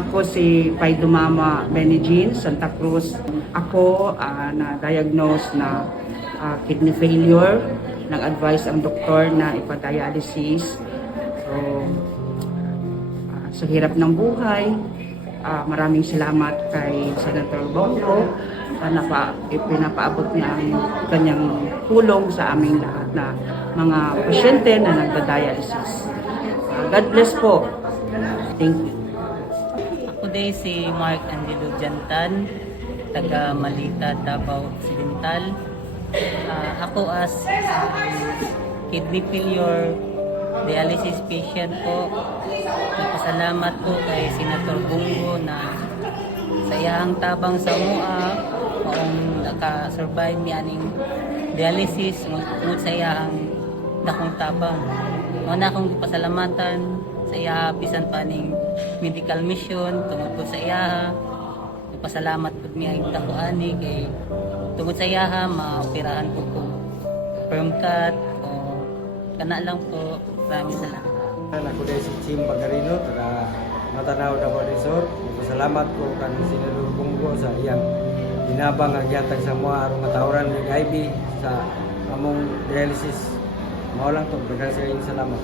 Ako si Pai Dumama Benigin, Santa Cruz. Ako ah, na-diagnose na ah, kidney failure. Nag-advise ang doktor na ipadialysis. So, ah, sa hirap ng buhay, ah, maraming salamat kay Senator Bongo uh, na pa, ipinapaabot niya ang kanyang tulong sa aming lahat na mga pasyente na nagda-dialysis. God bless po. Thank you. Din si Mark Angelo Jantan, taga Malita, Davao Occidental. Ah, ako as um, kidney failure dialysis patient po. Nagpasalamat po kay Senator Bungo na sa iyang tabang sa mua kung naka-survive ni aning dialysis ngunit sa iyang dakong tabang. Una akong pasalamatan sa iya bisan pa ning medical mission tungod po sa iya pasalamat pud mi ang dako ani kay tungod sa iya maoperahan ko ko firm cut o kana lang po maraming salamat Ako dahil si Chim Bagarino, taga Matanaw Davao Resort. Salamat ko kan Senador Bungo sa iyang hinabang ang yatag sa mga arong matawran ng IB sa among dialysis. Mao lang to, daghang salamat.